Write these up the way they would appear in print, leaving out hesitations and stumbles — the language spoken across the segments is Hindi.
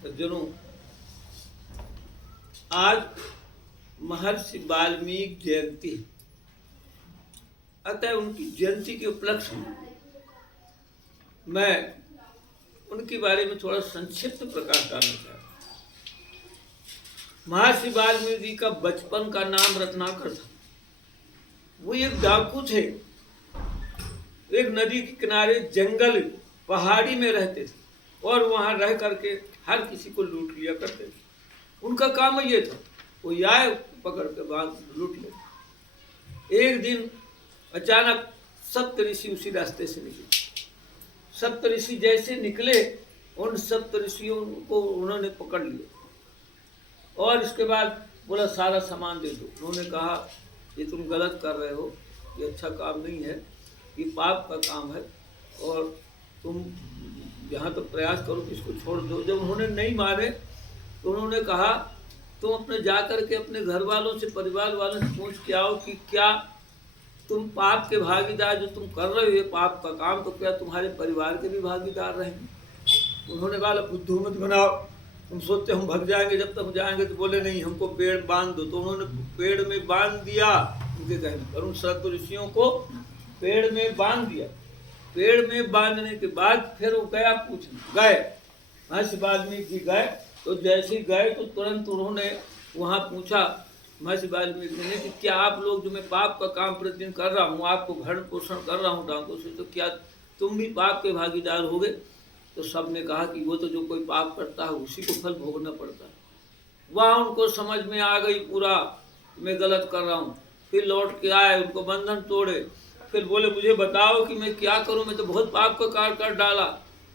सज्जनों, आज महर्षि वाल्मीकि जयंती है। अतः उनकी जयंती के उपलक्ष्य में मैं उनके बारे में थोड़ा संक्षिप्त प्रकाश डालना चाहता हूँ। महर्षि वाल्मीकि जी का बचपन का नाम रत्नाकर था। वो एक डाकू थे। एक नदी के किनारे जंगल पहाड़ी में रहते थे और वहां रह करके हर किसी को लूट लिया करते थे। उनका काम ये था, वो आए पकड़ के बांध लूट ले। एक दिन अचानक सप्तऋषि उसी रास्ते से निकले। सप्तऋषि जैसे निकले, उन सप्तऋषियों को उन्होंने पकड़ लिया और इसके बाद बोला सारा सामान दे दो। उन्होंने कहा ये तुम गलत कर रहे हो, ये अच्छा काम नहीं है, ये पाप का काम है और तुम यहाँ तो प्रयास करो कि इसको छोड़ दो। जब उन्होंने नहीं मारे तो उन्होंने कहा तुम अपने जा कर के अपने घर वालों से, परिवार वालों से पूछ के आओ कि क्या तुम पाप के भागीदार, जो तुम कर रहे हो ये पाप का काम, तो क्या तुम्हारे परिवार के भी भागीदार रहेंगे। उन्होंने कहा बुद्धू मत बनाओ, तुम सोचते हम भाग जाएंगे, जब तक जाएंगे तो बोले नहीं हमको पेड़ बांध दो। तो उन्होंने पेड़ में बांध दिया उनके कहने पर, उन सप्तऋषियों को पेड़ में बांध दिया। पेड़ में बांधने के बाद फिर वो गया पूछने, गए महर्षि वाल्मीकि जी गए। तो जैसे ही गए तो तुरंत उन्होंने वहाँ पूछा महर्षि वाल्मीकि ने कि क्या आप लोग, जो मैं पाप का काम प्रतिदिन कर रहा हूँ, आपको भरण पोषण कर रहा हूँ डाकुओं से, तो क्या तुम भी पाप के भागीदार होगे। तो सबने कहा कि वो तो जो कोई पाप करता है उसी को फल भोगना पड़ता है। वहाँ उनको समझ में आ गई पूरा मैं गलत कर रहा हूँ। फिर लौट के आए, उनको बंधन तोड़े, फिर बोले मुझे बताओ कि मैं क्या करूँ, मैं तो बहुत पाप का कार्य कर डाला,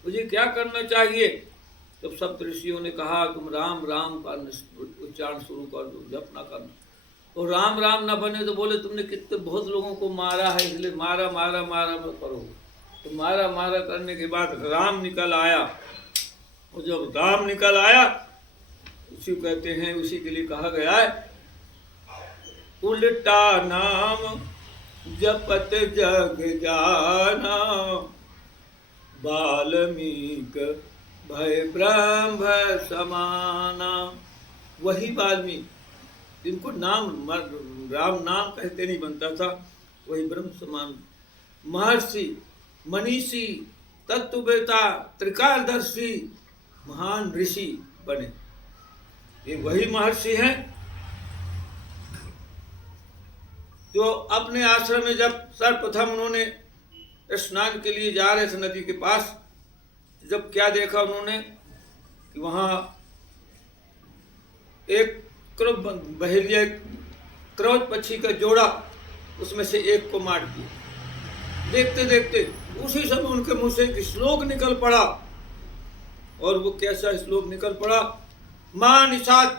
मुझे क्या करना चाहिए। तब सप्तऋषियों ने कहा तुम राम राम का उच्चारण शुरू कर दो, जप ना करना। और राम राम ना बने तो बोले तुमने कितने बहुत लोगों को मारा है, इसलिए मारा मारा मारा मत करो। तो मारा मारा करने के बाद राम निकल आया। और जब राम निकल आया, उसी कहते हैं, उसी के लिए कहा गया है उल्टा नाम जपत जग जाना, वाल्मीकि भय ब्रह्म समाना। वही वाल्मीकि जिनको नाम राम नाम कहते नहीं बनता था, वही ब्रह्म समान महर्षि, मनीषी, तत्ववेता, त्रिकालदर्शी, महान ऋषि बने। ये वही महर्षि हैं जो अपने आश्रम में जब सर्वप्रथम उन्होंने स्नान के लिए जा रहे थे नदी के पास, जब क्या देखा उन्होंने कि वहाँ एक बहेलिया क्रोध पक्षी का जोड़ा, उसमें से एक को मार दिया। देखते देखते उसी समय उनके मुंह से एक श्लोक निकल पड़ा। और वो कैसा श्लोक निकल पड़ा, मां निषाद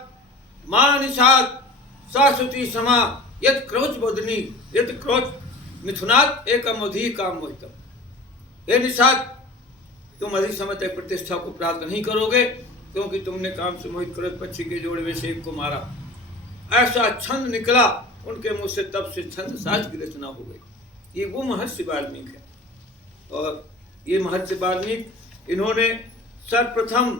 शाश्वती समा यद क्रोच बदनी यद क्रोच मिथुनात् एकम अधिकाम मोहितम। हे निषाद, तुम अधिक समय तक प्रतिष्ठा को प्राप्त नहीं करोगे, क्योंकि तुमने काम से मोहित क्रोध पक्षी के जोड़े में से एक को मारा। ऐसा छंद निकला उनके मुंह से, तब से छंद साज की रचना हो गई। ये वो महर्षि वाल्मीकि है। और ये महर्षि वाल्मीकि, इन्होंने सर्वप्रथम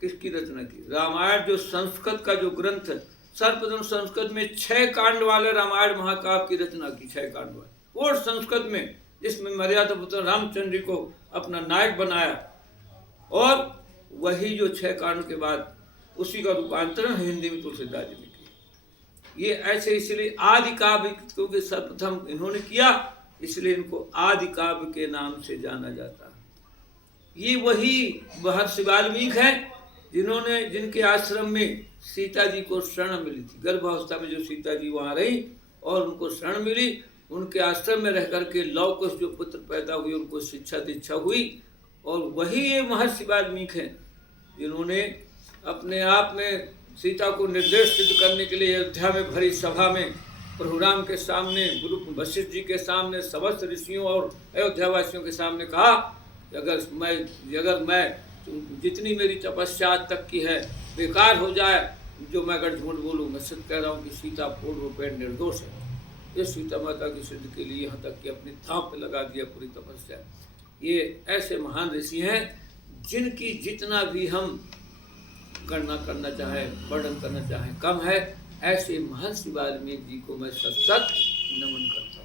किसकी रचना की, रामायण जो संस्कृत का जो ग्रंथ है, सर्वप्रथम संस्कृत में 6 कांड वाले रामायण महाकाव्य की रचना की। 6 कांड वाले और संस्कृत में, जिसमें मर्यादा पुत्र रामचंद्र को अपना नायक बनाया। और वही जो 6 कांड के बाद उसी का रूपांतरण हिंदी में तुलसीदास जी ने किया। ये ऐसे इसलिए आदि काव्य, क्योंकि सर्वप्रथम इन्होंने किया, इसलिए इनको आदि काव्य के नाम से जाना जाता है। ये वही महर्षि वाल्मीकि हैं जिनके आश्रम में सीता जी को शरण मिली थी। गर्भावस्था में जो सीता जी वहाँ रही और उनको शरण मिली, उनके आश्रम में रह करके लव कुश जो पुत्र पैदा हुए, उनको शिक्षा दीक्षा हुई। और वही ये महर्षि वाल्मीकि हैं जिन्होंने अपने आप में सीता को निर्देश सिद्ध करने के लिए अयोध्या में भरी सभा में प्रभुराम के सामने, गुरु वशिष्ठ जी के सामने, समस्त ऋषियों और अयोध्यावासियों के सामने कहा कि अगर मैं जितनी मेरी तपस्या आज तक की है बेकार हो जाए, जो मैं अगर झूठ बोलूँ, मैं सत्य कह रहा हूँ कि सीता पूर्ण रूपेण निर्दोष है। ये सीता माता की सिद्ध के लिए यहाँ तक कि अपनी थाप पे लगा दिया पूरी तपस्या। ये ऐसे महान ऋषि हैं जिनकी जितना भी हम गणना करना चाहें, वर्णन करना चाहें कम है। ऐसे महर्षि वाल्मीकि जी को मैं सत सत नमन करता हूँ।